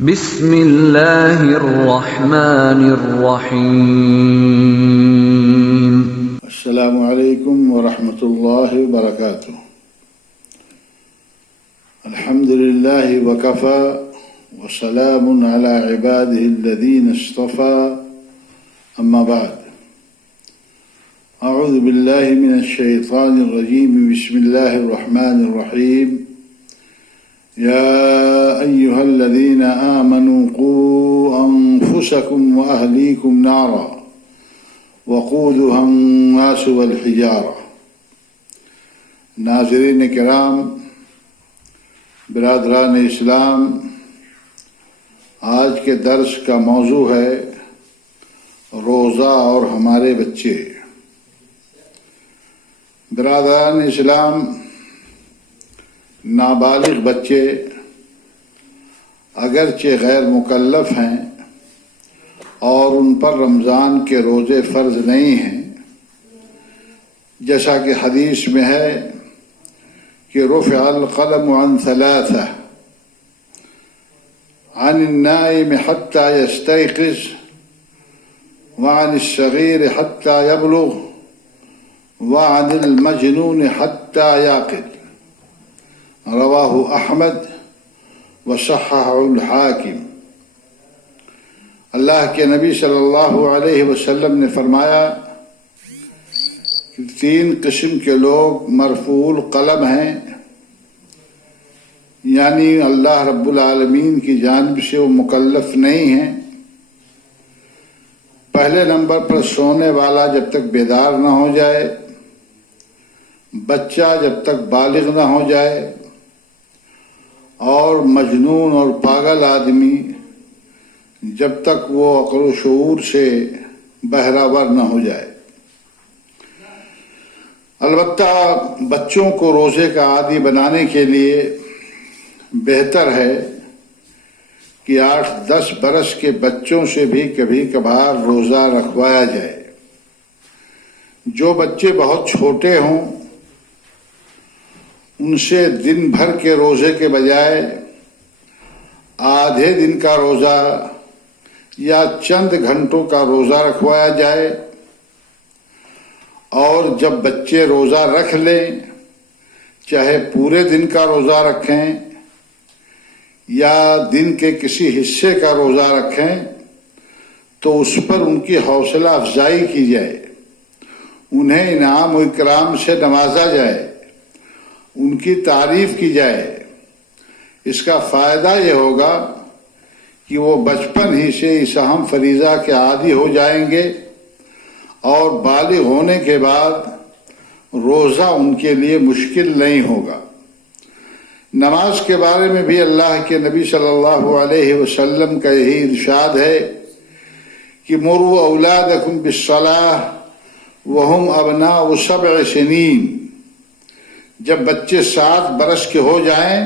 بسم اللہ الرحمن الرحیم۔ السلام علیکم ورحمۃ اللہ وبرکاتہ۔ الحمد للہ وکفی وسلام علی عباده الذین اصطفى، اما بعد، اعوذ باللہ من الشیطان الرجیم، بسم اللہ الرحمن الرحیم۔ یا ایہا الذین آمنوا قوا انفسکم واہلیکم نارا وقودها الناس والحجارہ۔ ناظرین کرام، برادران اسلام، آج کے درس کا موضوع ہے روزہ اور ہمارے بچے۔ برادران اسلام، نابالغ بچے اگرچہ غیر مکلف ہیں اور ان پر رمضان کے روزے فرض نہیں ہیں، جیسا کہ حدیث میں ہے کہ رفع القلم عن ثلاثة، عن النائم حتى يستيقظ، وعن الصغير حتى يبلغ، وعن المجنون حتى يعقل۔ رواہ احمد وصححہ الحاکم۔ اللہ کے نبی صلی اللہ علیہ وسلم نے فرمایا کہ 3 قسم کے لوگ مرفوع القلم ہیں، یعنی اللہ رب العالمین کی جانب سے وہ مکلف نہیں ہیں۔ پہلے نمبر پر سونے والا جب تک بیدار نہ ہو جائے، بچہ جب تک بالغ نہ ہو جائے، اور مجنون اور پاگل آدمی جب تک وہ عقل و شعور سے بہرہور نہ ہو جائے۔ البتہ بچوں کو روزے کا عادی بنانے کے لیے بہتر ہے کہ 8-10 برس کے بچوں سے بھی کبھی کبھار روزہ رکھوایا جائے۔ جو بچے بہت چھوٹے ہوں ان سے دن بھر کے روزے کے بجائے آدھے دن کا روزہ یا چند گھنٹوں کا روزہ رکھوایا جائے، اور جب بچے روزہ رکھ لیں، چاہے پورے دن کا روزہ رکھیں یا دن کے کسی حصے کا روزہ رکھیں، تو اس پر ان کی حوصلہ افزائی کی جائے، انہیں انعام و اکرام سے نوازا جائے، ان کی تعریف کی جائے۔ اس کا فائدہ یہ ہوگا کہ وہ بچپن ہی سے اس اہم فریضہ کے عادی ہو جائیں گے، اور بالغ ہونے کے بعد روزہ ان کے لیے مشکل نہیں ہوگا۔ نماز کے بارے میں بھی اللہ کے نبی صلی اللہ علیہ وسلم کا یہی ارشاد ہے کہ مروا اولادکم بالصلاۃ وہم ابناء 7 سنین۔ جب بچے 7 برس کے ہو جائیں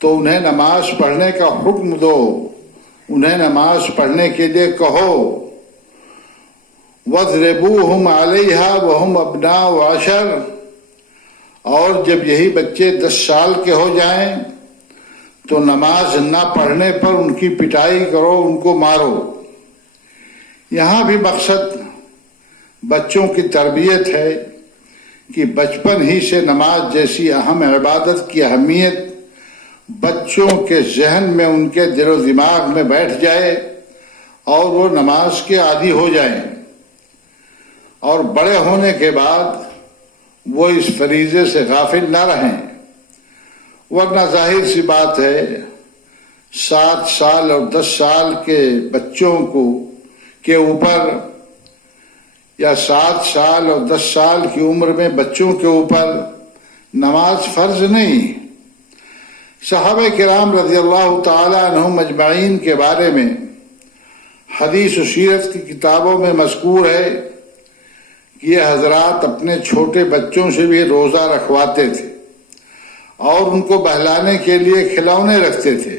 تو انہیں نماز پڑھنے کا حکم دو، انہیں نماز پڑھنے کے لیے کہو۔ وَاضْرِبُوهُمْ عَلَيْهَا وَهُمْ أَبْنَاءُ 10۔ اور جب یہی بچے 10 سال کے ہو جائیں تو نماز نہ پڑھنے پر ان کی پٹائی کرو، ان کو مارو۔ یہاں بھی مقصد بچوں کی تربیت ہے کہ بچپن ہی سے نماز جیسی اہم عبادت کی اہمیت بچوں کے ذہن میں، ان کے دل و دماغ میں بیٹھ جائے اور وہ نماز کے عادی ہو جائیں، اور بڑے ہونے کے بعد وہ اس فریضے سے غافل نہ رہیں۔ ورنہ ظاہر سی بات ہے 7 سال اور 10 سال کے بچوں کے اوپر، یا 7 سال اور 10 سال کی عمر میں بچوں کے اوپر نماز فرض نہیں۔ صحابہ کرام رضی اللہ تعالی عنہم اجمعین کے بارے میں حدیث و سیرت کی کتابوں میں مذکور ہے کہ یہ حضرات اپنے چھوٹے بچوں سے بھی روزہ رکھواتے تھے، اور ان کو بہلانے کے لیے کھلونے رکھتے تھے۔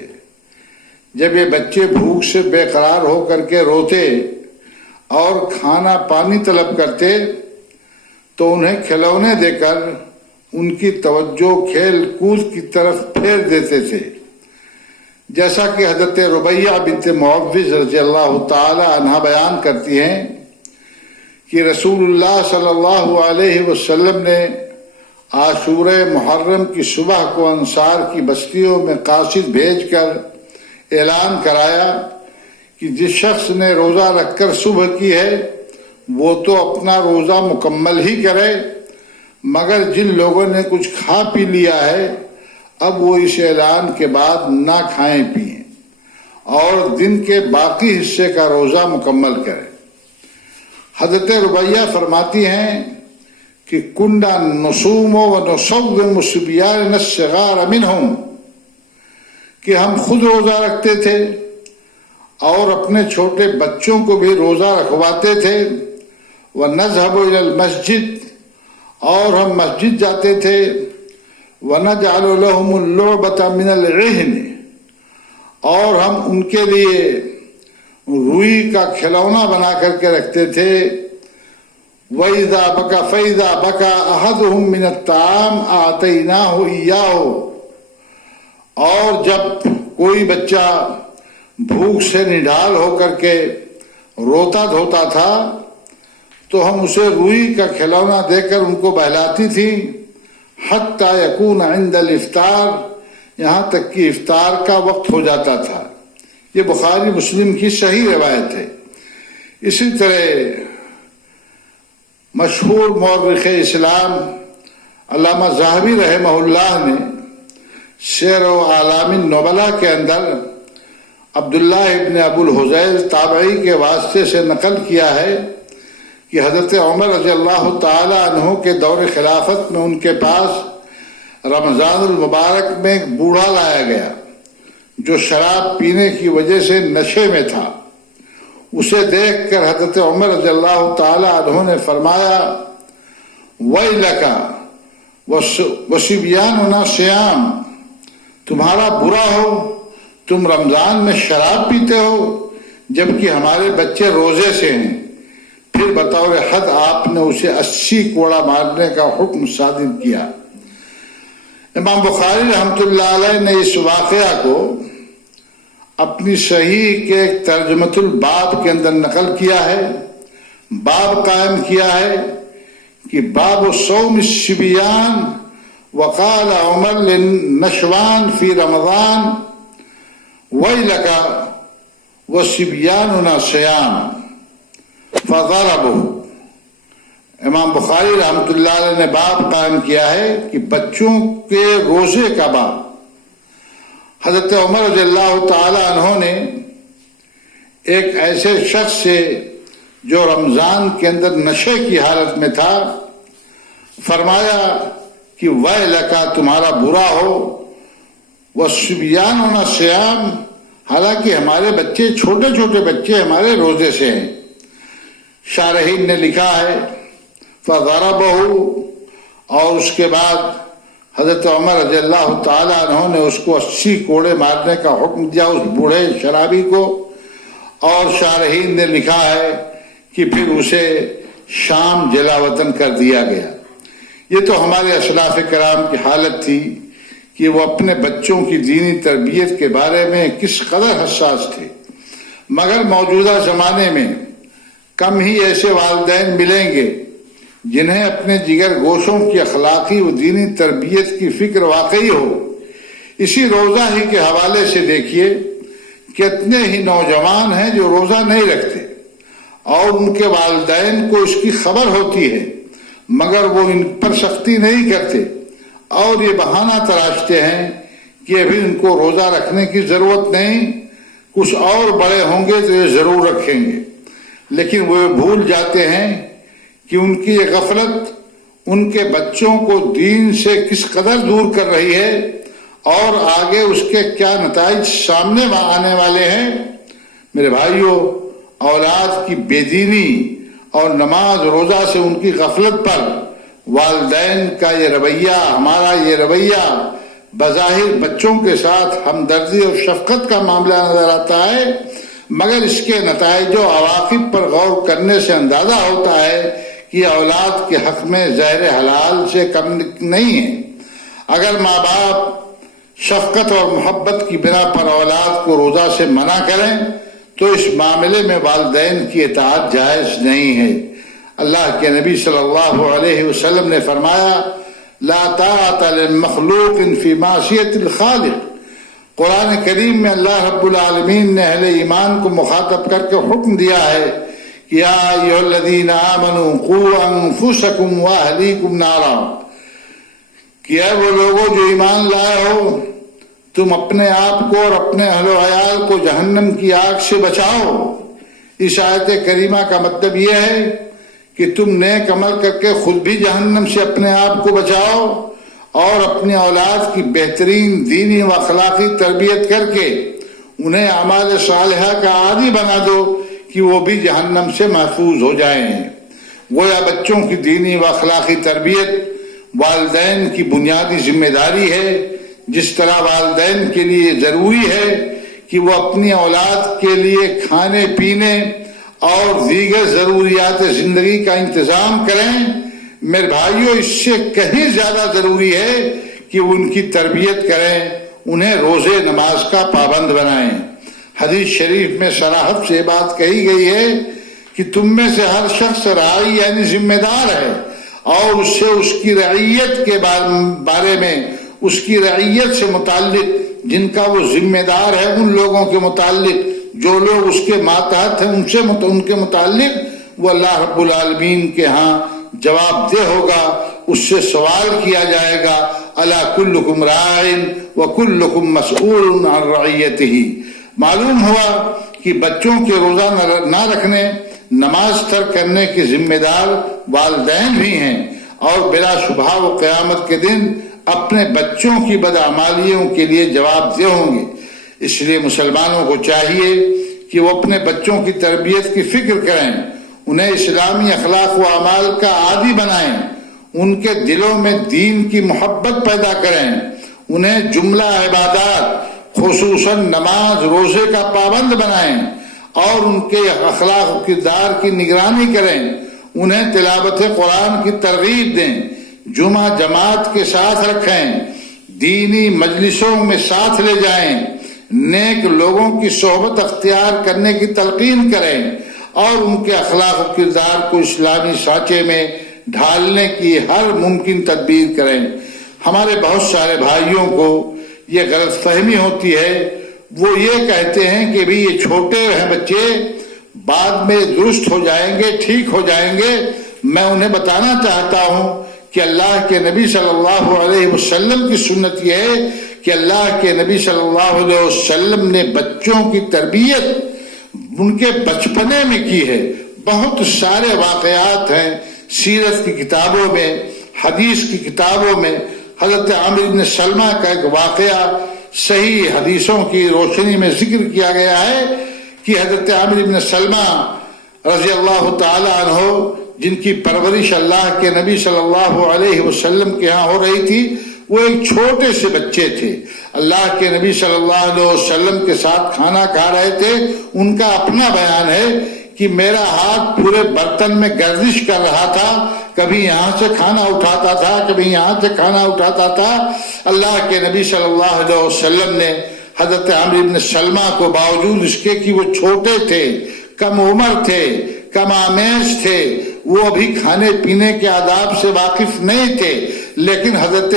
جب یہ بچے بھوک سے بے قرار ہو کر کے روتے اور کھانا پانی طلب کرتے تو انہیں کھلونے دے کر ان کی توجہ کھیل کود کی طرف پھیر دیتے تھے۔ جیسا کہ حضرت ربیہ بنت معوذ رضی اللہ تعالی عنہ بیان کرتی ہیں کہ رسول اللہ صلی اللہ علیہ وسلم نے عاشورہ محرم کی صبح کو انصار کی بستیوں میں قاصد بھیج کر اعلان کرایا کہ جس شخص نے روزہ رکھ کر صبح کی ہے وہ تو اپنا روزہ مکمل ہی کرے، مگر جن لوگوں نے کچھ کھا پی لیا ہے اب وہ اس اعلان کے بعد نہ کھائیں پئیں اور دن کے باقی حصے کا روزہ مکمل کریں۔ حضرت ربیہ فرماتی ہیں کہ کنڈا نصوم و نصوم الصبیان الصغار منہم، کہ ہم خود روزہ رکھتے تھے اور اپنے چھوٹے بچوں کو بھی روزہ رکھواتے تھے، ونذهب الى المسجد، اور ہم مسجد جاتے تھے، ونجعل لهم اللعبة من العهن، اور ہم ان کے لیے روئی کا کھلونا بنا کر کے رکھتے تھے، وَإِذَا بَكَى فَإِذَا بَكَى أَحَدُهُم مِّنَ الطَّعَامِ أَعْطَيْنَاهُ إِيَّاهُ، اور جب کوئی بچہ بھوک سے نڈھال ہو کر کے روتا دھوتا تھا تو ہم اسے روئی کا کھلونا دے کر ان کو بہلاتی تھی، حَتَّى يَكُونَ عِنْدَ الْإِفْطَارِ، یہاں تک کہ افطار کا وقت ہو جاتا تھا۔ یہ بخاری مسلم کی صحیح روایت ہے۔ اسی طرح مشہور مورخ اسلام علامہ ذہبی رحمہ اللہ نے سیر و اعلام النبلاء کے اندر عبداللہ ابن ابو الحذیل تابعی کے واسطے سے نقل کیا ہے کہ حضرت عمر رضی اللہ تعالی عنہ کے دور خلافت میں ان کے پاس رمضان المبارک میں ایک بوڑھا لایا گیا جو شراب پینے کی وجہ سے نشے میں تھا۔ اسے دیکھ کر حضرت عمر رضی اللہ تعالی عنہ نے فرمایا وَيْلَكَ وَصِبْيَانُنَا صِيَامٌ، تمہارا برا ہو، تم رمضان میں شراب پیتے ہو جبکہ ہمارے بچے روزے سے ہیں۔ پھر بطور حد آپ نے اسے 80 کوڑا مارنے کا حکم صادر کیا۔ امام بخاری رحمۃ اللہ علیہ نے اس واقعہ کو اپنی صحیح کے ترجمۃ الباب کے اندر نقل کیا ہے، باب قائم کیا ہے کہ باب صوم الصبیان، وقال عمر للنشوان فی رمضان وَيْلَكَ وَصِبْيَانُنَا صِيَامٌ فَضَرَبُهُ۔ امام بخاری رحمۃ اللہ علیہ نے باب قائم کیا ہے کہ بچوں کے روزے کا باب۔ حضرت عمر رضی اللہ تعالی عنہ نے ایک ایسے شخص سے جو رمضان کے اندر نشے کی حالت میں تھا فرمایا کہ وَيْلَكَ تمہارا برا ہو، وَالصِّبْيَانُنَا صِيَامٌ، حالانکہ ہمارے بچے چھوٹے چھوٹے بچے ہمارے روزے سے ہیں۔ شارحین نے لکھا ہے فَضَرَبَهُ، اور اس کے بعد حضرت عمر رضی اللہ تعالی عنہ نے اس کو 80 کوڑے مارنے کا حکم دیا اس بوڑھے شرابی کو، اور شارحین نے لکھا ہے کہ پھر اسے شام جلا وطن کر دیا گیا۔ یہ تو ہمارے اسلاف کرام کی حالت تھی کہ وہ اپنے بچوں کی دینی تربیت کے بارے میں کس قدر حساس تھے، مگر موجودہ زمانے میں کم ہی ایسے والدین ملیں گے جنہیں اپنے جگر گوشوں کی اخلاقی و دینی تربیت کی فکر واقعی ہو۔ اسی روزہ ہی کے حوالے سے دیکھیے کتنے ہی نوجوان ہیں جو روزہ نہیں رکھتے اور ان کے والدین کو اس کی خبر ہوتی ہے مگر وہ ان پر سختی نہیں کرتے اور یہ بہانہ تراشتے ہیں کہ ابھی ان کو روزہ رکھنے کی ضرورت نہیں، کچھ اور بڑے ہوں گے تو یہ ضرور رکھیں گے، لیکن وہ بھول جاتے ہیں کہ ان کی یہ غفلت ان کے بچوں کو دین سے کس قدر دور کر رہی ہے اور آگے اس کے کیا نتائج سامنے آنے والے ہیں۔ میرے بھائیوں، اولاد کی بے دینی اور نماز روزہ سے ان کی غفلت پر والدین کا یہ رویہ، ہمارا یہ رویہ بظاہر بچوں کے ساتھ ہمدردی اور شفقت کا معاملہ نظر آتا ہے، مگر اس کے نتائج و عواقب پر غور کرنے سے اندازہ ہوتا ہے کہ اولاد کے حق میں زہر حلال سے کم نہیں ہے۔ اگر ماں باپ شفقت اور محبت کی بنا پر اولاد کو روزہ سے منع کریں تو اس معاملے میں والدین کی اطاعت جائز نہیں ہے۔ اللہ کے نبی صلی اللہ علیہ وسلم نے فرمایا لا طاعت للمخلوق فی معصیت الخالق۔ قرآن کریم میں اللہ رب العالمین نے اہل ایمان کو مخاطب کر کے حکم دیا ہے کہ یا ایھا الذین آمنوا قوا انفسکم واہلیکم نارا، کہ اے وہ لوگوں جو ایمان لائے ہو، تم اپنے آپ کو اور اپنے اہل و عیال کو جہنم کی آگ سے بچاؤ۔ اس آیت کریمہ کا مطلب یہ ہے کہ تم نیک عمل کر کے خود بھی جہنم سے اپنے آپ کو بچاؤ اور اپنی اولاد کی بہترین دینی و اخلاقی تربیت کر کے انہیں اعمال صالحہ کا عادی بنا دو کہ وہ بھی جہنم سے محفوظ ہو جائیں۔ گویا بچوں کی دینی و اخلاقی تربیت والدین کی بنیادی ذمہ داری ہے، جس طرح والدین کے لیے ضروری ہے کہ وہ اپنی اولاد کے لیے کھانے پینے اور دیگر ضروریات زندگی کا انتظام کریں۔ میرے بھائیوں، اس سے کہیں زیادہ ضروری ہے کہ وہ ان کی تربیت کریں، انہیں روزے نماز کا پابند بنائیں۔ حدیث شریف میں صراحت سے بات کہی گئی ہے کہ تم میں سے ہر شخص راعی یعنی ذمہ دار ہے، اور اس سے اس کی رعیت کے بارے میں، اس کی رعیت سے متعلق جن کا وہ ذمہ دار ہے، ان لوگوں کے متعلق جو لوگ اس کے ماتحت ہیں، ان کے متعلق وہ اللہ رب العالمین کے ہاں جواب دہ ہوگا، اس سے سوال کیا جائے گا۔ الا کلکم راع وکلکم مسئول عن رعیتہ۔ معلوم ہوا کہ بچوں کے روزہ نہ رکھنے، نماز ترک کرنے کے ذمہ دار والدین بھی ہیں، اور بلا شبہ وہ قیامت کے دن اپنے بچوں کی بدعمالیوں کے لیے جواب دہ ہوں گے۔ اس لیے مسلمانوں کو چاہیے کہ وہ اپنے بچوں کی تربیت کی فکر کریں، انہیں اسلامی اخلاق و اعمال کا عادی بنائیں، ان کے دلوں میں دین کی محبت پیدا کریں، انہیں جملہ عبادات خصوصاً نماز روزے کا پابند بنائیں، اور ان کے اخلاق و کردار کی نگرانی کریں، انہیں تلاوت قرآن کی ترغیب دیں، جمعہ جماعت کے ساتھ رکھیں، دینی مجلسوں میں ساتھ لے جائیں، نیک لوگوں کی صحبت اختیار کرنے کی تلقین کریں، اور ان کے اخلاق و کردار کو اسلامی سانچے میں ڈھالنے کی ہر ممکن تدبیر کریں۔ ہمارے بہت سارے بھائیوں کو یہ غلط فہمی ہوتی ہے، وہ یہ کہتے ہیں کہ بھی یہ چھوٹے ہیں بچے، بعد میں درست ہو جائیں گے، ٹھیک ہو جائیں گے۔ میں انہیں بتانا چاہتا ہوں کہ اللہ کے نبی صلی اللہ علیہ وسلم کی سنت یہ ہے کہ اللہ کے نبی صلی اللہ علیہ وسلم نے بچوں کی تربیت ان کے بچپنے میں کی ہے۔ بہت سارے واقعات ہیں سیرت کی کتابوں میں، حدیث کی کتابوں میں۔ حضرت عامر بن سلمہ کا ایک واقعہ صحیح حدیثوں کی روشنی میں ذکر کیا گیا ہے کہ حضرت عامر بن سلمہ رضی اللہ تعالی عنہ، جن کی پرورش اللہ کے نبی صلی اللہ علیہ وسلم کے ہاں ہو رہی تھی، وہ ایک چھوٹے سے بچے تھے، اللہ کے نبی صلی اللہ علیہ وسلم کے ساتھ کھانا کھا رہے تھے۔ ان کا اپنا بیان ہے کہ میرا ہاتھ پورے برتن میں گردش کر رہا تھا، کبھی یہاں سے کھانا اٹھاتا تھا، کبھی یہاں سے کھانا اٹھاتا تھا۔ اللہ کے نبی صلی اللہ علیہ وسلم نے حضرت عامر بن سلمہ کو باوجود اس کے کہ وہ چھوٹے تھے، کم عمر تھے، کم آمیز تھے، وہ ابھی کھانے پینے کے آداب سے واقف نہیں تھے، لیکن حضرت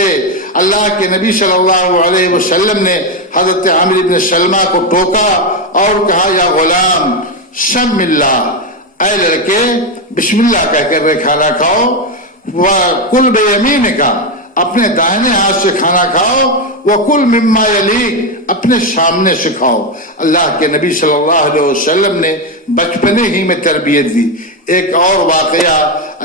اللہ کے نبی صلی اللہ علیہ وسلم نے حضرت عامر بن سلمہ کو ٹوکا اور کہا یا غلام سم اللہ، اے لڑکے بسم اللہ کہہ کر کھانا کھاؤ، وَكُلْ بِيَمِينِكَ، اپنے دائنے ہاتھ سے کھانا کھاؤ، وَكُلْ مِمَّا يَلِيكَ، اپنے سامنے سے کھاؤ۔ اللہ کے نبی صلی اللہ علیہ وسلم نے بچپنے ہی میں تربیت دی۔ ایک اور واقعہ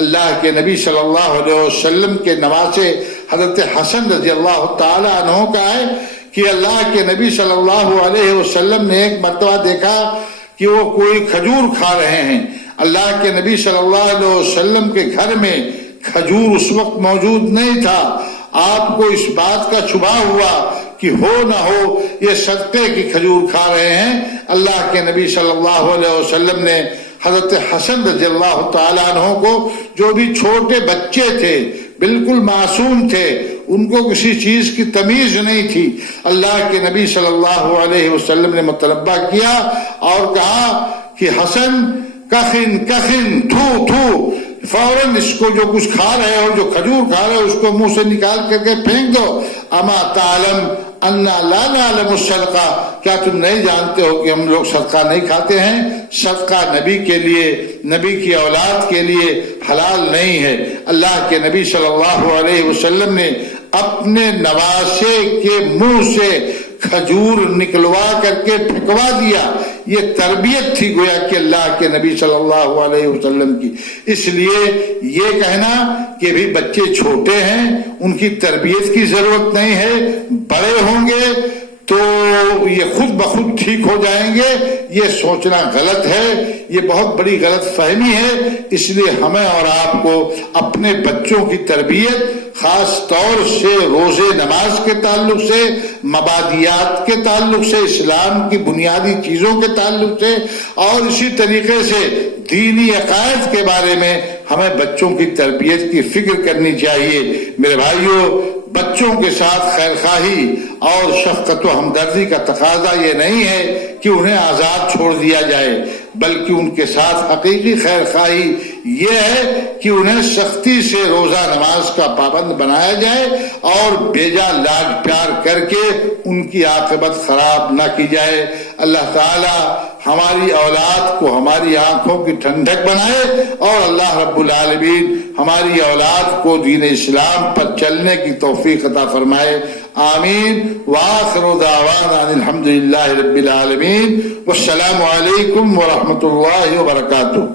اللہ کے نبی صلی اللہ علیہ وسلم کے نواسے حضرت حسن رضی اللہ تعالی عنہ کا ہے کہ اللہ کے نبی صلی اللہ علیہ وسلم نے ایک مرتبہ دیکھا کہ وہ کوئی کھجور کھا رہے ہیں۔ اللہ کے نبی صلی اللہ علیہ وسلم کے گھر میں کھجور اس وقت موجود نہیں تھا۔ آپ کو اس بات کا شبہ ہوا کہ ہو نہ ہو یہ صدقے کی کھجور کھا رہے ہیں۔ اللہ کے نبی صلی اللہ علیہ وسلم نے حضرت حسن رضی اللہ تعالیٰ عنہ کو، جو بھی چھوٹے بچے تھے، بالکل معصوم تھے، ان کو کسی چیز کی تمیز نہیں تھی۔ اللہ کے نبی صلی اللہ علیہ وسلم نے مطلبہ کیا اور کہا کہ حسن کخن کخن تھو تھو، فوراً اس کو جو کچھ کھا رہے ہو، جو کھجور کھا رہے ہو، اس کو منہ سے نکال کر کے پھینک دو۔ اما تعلم انا لا نعلم الصدقہ، کیا تم نہیں جانتے ہو کہ ہم لوگ صدقہ نہیں کھاتے ہیں؟ صدقہ نبی کے لیے، نبی کی اولاد کے لیے حلال نہیں ہے۔ اللہ کے نبی صلی اللہ علیہ وسلم نے اپنے نواسے کے منہ سے کھجور نکلوا کر کے پھینکوا دیا۔ یہ تربیت تھی گویا کہ اللہ کے نبی صلی اللہ علیہ وسلم کی۔ اس لیے یہ کہنا کہ بھی بچے چھوٹے ہیں، ان کی تربیت کی ضرورت نہیں ہے، بڑے ہوں گے تو یہ خود بخود ٹھیک ہو جائیں گے، یہ سوچنا غلط ہے، یہ بہت بڑی غلط فہمی ہے۔ اس لیے ہمیں اور آپ کو اپنے بچوں کی تربیت خاص طور سے روزے نماز کے تعلق سے، مبادیات کے تعلق سے، اسلام کی بنیادی چیزوں کے تعلق سے، اور اسی طریقے سے دینی عقائد کے بارے میں ہمیں بچوں کی تربیت کی فکر کرنی چاہیے۔ میرے بھائیوں، بچوں کے ساتھ خیر خواہی اور شفقت و ہمدردی کا تقاضا یہ نہیں ہے کہ انہیں آزاد چھوڑ دیا جائے، بلکہ ان کے ساتھ حقیقی خیر خواہی یہ ہے کہ انہیں سختی سے روزہ نماز کا پابند بنایا جائے اور بیجا لاڈ پیار کر کے ان کی عاقبت خراب نہ کی جائے۔ اللہ تعالی ہماری اولاد کو ہماری آنکھوں کی ٹھنڈک بنائے، اور اللہ رب العالمین ہماری اولاد کو دین اسلام پر چلنے کی توفیق عطا فرمائے۔ آمین۔ وآخر دعوانا ان الحمد للہ رب العالمین، والسلام علیکم ورحمۃ اللہ وبرکاتہ۔